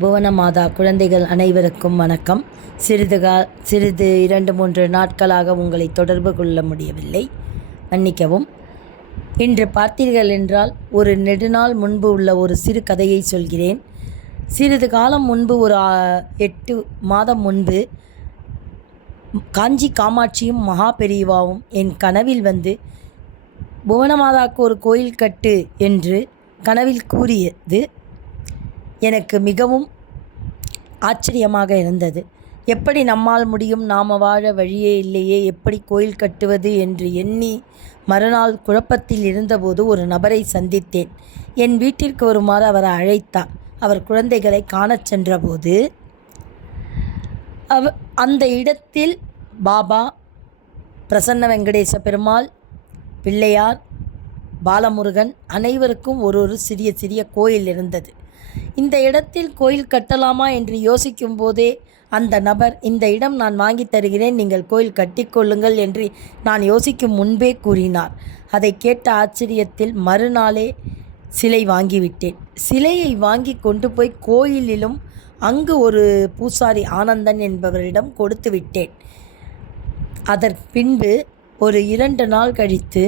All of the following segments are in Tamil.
புவனமாதா குழந்தைகள் அனைவருக்கும் வணக்கம். சிறிது கா சிறிது இரண்டு மூன்று நாட்களாக உங்களை தொடர்பு கொள்ள முடியவில்லை. மன்னிக்கவும். இன்று பார்த்தீர்கள் என்றால் ஒரு நெடுநாள் முன்பு உள்ள ஒரு சிறு கதையை சொல்கிறேன். சிறிது காலம் முன்பு ஒரு எட்டு மாதம் முன்பு காஞ்சி காமாட்சியும் மகா பெரியவாவும் என் கனவில் வந்து புவனமாதாக்கு ஒரு கோயில் கட்டு என்று கனவில் கூறியது. எனக்கு மிகவும் ஆச்சரியமாக இருந்தது. எப்படி நம்மால் முடியும்? நாம் வாழ வழியே இல்லையே. எப்படி கோயில் கட்டுவது என்று எண்ணி மறுநாள் குழப்பத்தில் இருந்தபோது ஒரு நபரை சந்தித்தேன். என் வீட்டிற்கு வருமாறு அவர் அழைத்தார். அவர் குழந்தைகளை காணச் சென்றபோது அவ அந்த இடத்தில் பாபா பிரசன்ன வெங்கடேச பெருமாள் பிள்ளையார் பாலமுருகன் அனைவருக்கும் ஒரு ஒரு சிறிய சிறிய கோயில் இருந்தது. இந்த இடத்தில் கோயில் கட்டலாமா என்று யோசிக்கும் போதே அந்த நபர் இந்த இடம் நான் வாங்கி தருகிறேன் நீங்கள் கோயில் கட்டிக்கொள்ளுங்கள் என்று நான் யோசிக்கும் முன்பே கூறினார். அதை கேட்ட ஆச்சரியத்தில் மறுநாளே சிலை வாங்கிவிட்டேன். சிலையை வாங்கி கொண்டு போய் கோயிலிலும் அங்கு ஒரு பூசாரி ஆனந்தன் என்பவரிடம் கொடுத்து விட்டேன். அதற்கு பின்பு ஒரு இரண்டு நாள் கழித்து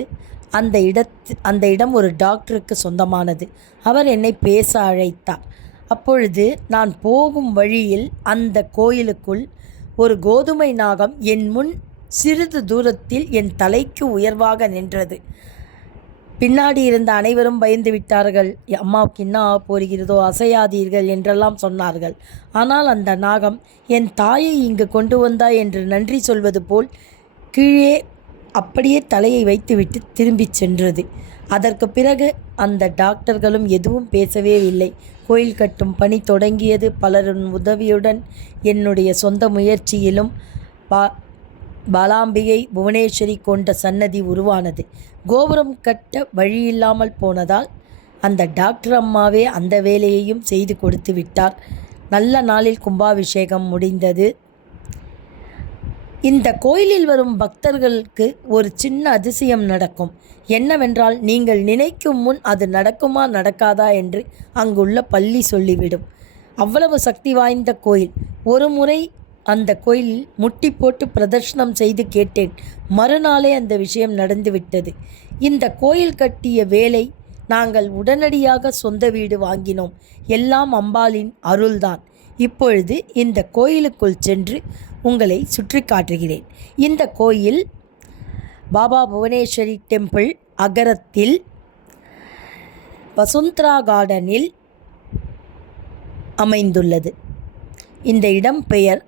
அந்த இடத்து அந்த இடம் ஒரு டாக்டருக்கு சொந்தமானது. அவர் என்னை பேச அழைத்தார். அப்பொழுது நான் போகும் வழியில் அந்த கோயிலுக்குள் ஒரு கோதுமை நாகம் என் முன் சிறிது தூரத்தில் என் தலைக்கு உயர்வாக நின்றது. பின்னாடி இருந்த அனைவரும் பயந்து விட்டார்கள். அம்மாவுக்கு என்ன ஆக போகிறதோ அசையாதீர்கள் என்றெல்லாம் சொன்னார்கள். ஆனால் அந்த நாகம் என் தாயை இங்கு கொண்டு வந்தாய் என்று நன்றி சொல்வது போல் கீழே அப்படியே தலையை வைத்துவிட்டு திரும்பிச் சென்றது. அதற்கு பிறகு அந்த டாக்டர்களும் எதுவும் பேசவே இல்லை. கோயில் கட்டும் பணி தொடங்கியது. பலரின் உதவியுடன் என்னுடைய சொந்த முயற்சியிலும் பா பாலாம்பிகை புவனேஸ்வரி கொண்ட சன்னதி உருவானது. கோபுரம் கட்ட வழியில்லாமல் போனதால் அந்த டாக்டர் அம்மாவே அந்த வேலையையும் செய்து கொடுத்து விட்டார். நல்ல நாளில் கும்பாபிஷேகம் முடிந்தது. இந்த கோயிலில் வரும் பக்தர்களுக்கு ஒரு சின்ன அதிசயம் நடக்கும். என்னவென்றால் நீங்கள் நினைக்கும் முன் அது நடக்குமா நடக்காதா என்று அங்குள்ள பள்ளி சொல்லிவிடும். அவ்வளவு சக்தி வாய்ந்த கோயில். ஒரு முறை அந்த கோயிலில் முட்டி போட்டு பிரதர்ஷனம் செய்து கேட்டேன். மறுநாளே அந்த விஷயம் நடந்துவிட்டது. இந்த கோயில் கட்டிய வேலை நாங்கள் உடனடியாக சொந்த வீடு வாங்கினோம். எல்லாம் அம்பாளின் அருள்தான். இப்பொழுது இந்த கோயிலுக்குள் சென்று உங்களை சுற்றி காட்டுகிறேன். இந்த கோயில் பாபா புவனேஸ்வரி டெம்பிள் அகரத்தில் வசுந்தரா கார்டனில் அமைந்துள்ளது. இந்த இடம் பெயர்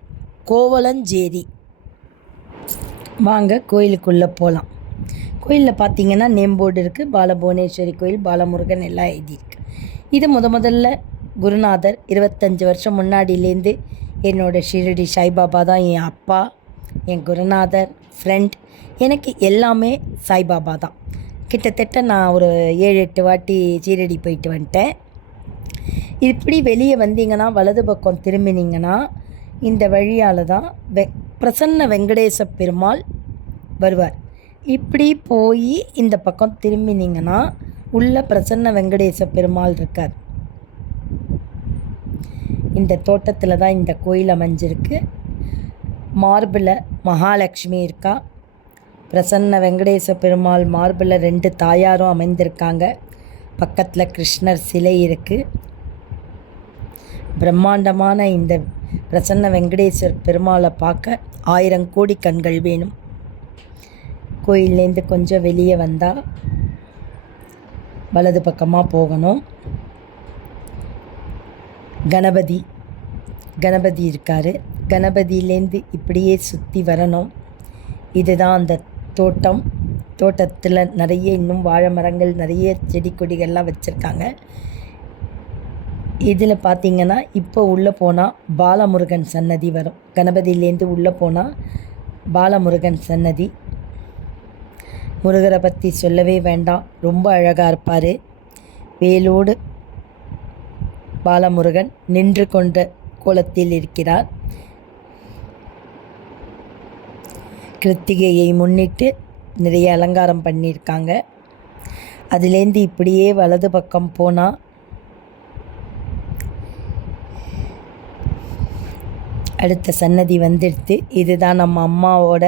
கோவலஞ்சேரி. வாங்க கோயிலுக்குள்ளே போகலாம் கோயிலில் பார்த்தீங்கன்னா நேம் போர்டு இருக்குது பாலபுவனேஸ்வரி கோயில் பாலமுருகன் எல்லாம் எழுதியிருக்கு. இது முத முதல்ல குருநாதர் இருபத்தஞ்சி வருஷம் முன்னாடியிலேருந்து என்னோட ஷிரடி சாய்பாபா தான் என் அப்பா என் குருநாதர் ஃப்ரெண்ட் எனக்கு எல்லாமே சாய்பாபா தான். கிட்டத்தட்ட நான் ஒரு ஏழு எட்டு வாட்டி ஷீரடி போயிட்டு வந்துட்டேன். இப்படி வெளியே வந்தீங்கன்னா வலது பக்கம் திரும்பினீங்கன்னா இந்த வழியால் தான் வெ பிரசன்ன வெங்கடேச பெருமாள் வருவார். இப்படி போய் இந்த பக்கம் திரும்பினீங்கன்னா உள்ள பிரசன்ன வெங்கடேச பெருமாள் இருக்கார். இந்த தோட்டத்தில் தான் இந்த கோயில் அமைஞ்சிருக்கு. மார்பில் மகாலட்சுமி இருக்கா. பிரசன்ன வெங்கடேச பெருமாள் மார்பில் ரெண்டு தாயாரும் அமைந்திருக்காங்க. பக்கத்தில் கிருஷ்ணர் சிலை இருக்குது பிரம்மாண்டமான இந்த பிரசன்ன வெங்கடேஸ்வர் பெருமாளை பார்க்க ஆயிரம் கோடி கண்கள் வேணும். கோயிலேருந்து கொஞ்சம் வெளியே வந்தால் வலது பக்கமாக போகணும். கணபதி. கணபதி இருக்கார். கணபதியிலேருந்து இப்படியே சுற்றி வரணும். இதுதான் அந்த தோட்டம். தோட்டத்தில் நிறைய இன்னும் வாழை மரங்கள் நிறைய செடி கொடிகள்லாம் வச்சுருக்காங்க. இதில் பார்த்தீங்கன்னா இப்போ உள்ளே போனால் பாலமுருகன் சன்னதி வரும். கணபதியிலேருந்து உள்ளே போனால் பாலமுருகன் சன்னதி. முருகரை பற்றி சொல்லவே வேண்டாம். ரொம்ப அழகாக இருப்பார். வேலோடு பாலமுருகன் நின்று கொண்ட கோலத்தில் இருக்கிறார். கிருத்திகையை முன்னிட்டு நிறைய அலங்காரம் பண்ணியிருக்காங்க. அதுலேருந்து இப்படியே வலது பக்கம் போனால் அடுத்த சன்னதி வந்துடுத்து இதுதான் நம்ம அம்மாவோட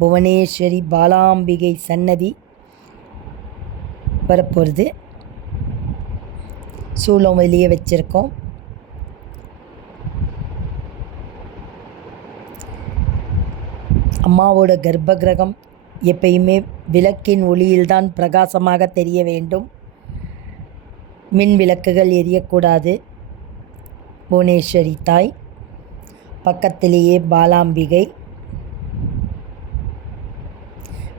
புவனேஸ்வரி பாலாம்பிகை சன்னதி வரப்போகிறது சூளம் வெளியே வச்சுருக்கோம். அம்மாவோட கர்ப்ப கிரகம் எப்பயுமே விளக்கின் ஒளியில்தான் பிரகாசமாக தெரிய வேண்டும். மின் விளக்குகள் எரியக்கூடாது. புவனேஸ்வரி தாய். பக்கத்திலேயே பாலாம்பிகை.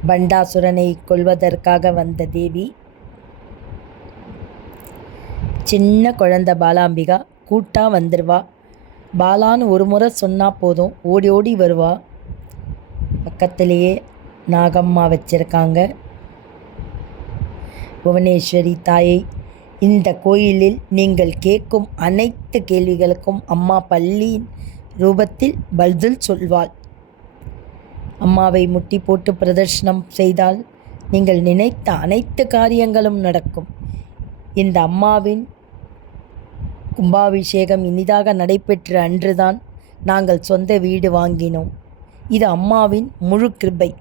பண்டாசுரனை கொல்வதற்காக வந்த தேவி. சின்ன குழந்த பாலாம்பிகா கூட்டா வந்துடுவா பாலான்னு ஒரு முறை சொன்னால் போதும் ஓடி ஓடி வருவா. பக்கத்திலேயே நாகம்மா வச்சிருக்காங்க. புவனேஸ்வரி தாயை இந்த கோயிலில் நீங்கள் கேட்கும் அனைத்து கேள்விகளுக்கும் அம்மா பள்ளியின் ரூபத்தில் பதில் சொல்வாள். அம்மாவை முட்டி போட்டு பிரதர்ஷனம் செய்தால் நீங்கள் நினைத்த அனைத்து காரியங்களும் நடக்கும். இந்த அம்மாவின் கும்பாபிஷேகம் இனிதாக நடைபெற்ற அன்றுதான் நாங்கள் சொந்த வீடு வாங்கினோம். இது அம்மாவின் முழு கிருபை.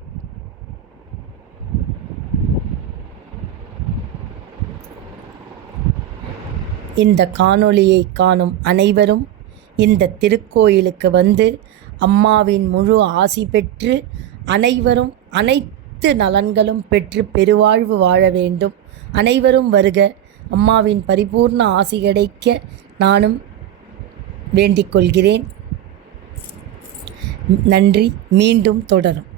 இந்த காணொளியை காணும் அனைவரும் இந்த திருக்கோயிலுக்கு வந்து அம்மாவின் முழு ஆசி பெற்று அனைவரும் அனைத்து நலன்களும் பெற்று பெருவாழ்வு வாழ வேண்டும். அனைவரும் வருக அம்மாவின் பரிபூர்ண ஆசி கிடைக்க நானும் வேண்டிக் கொள்கிறேன். நன்றி. மீண்டும் தொடரும்.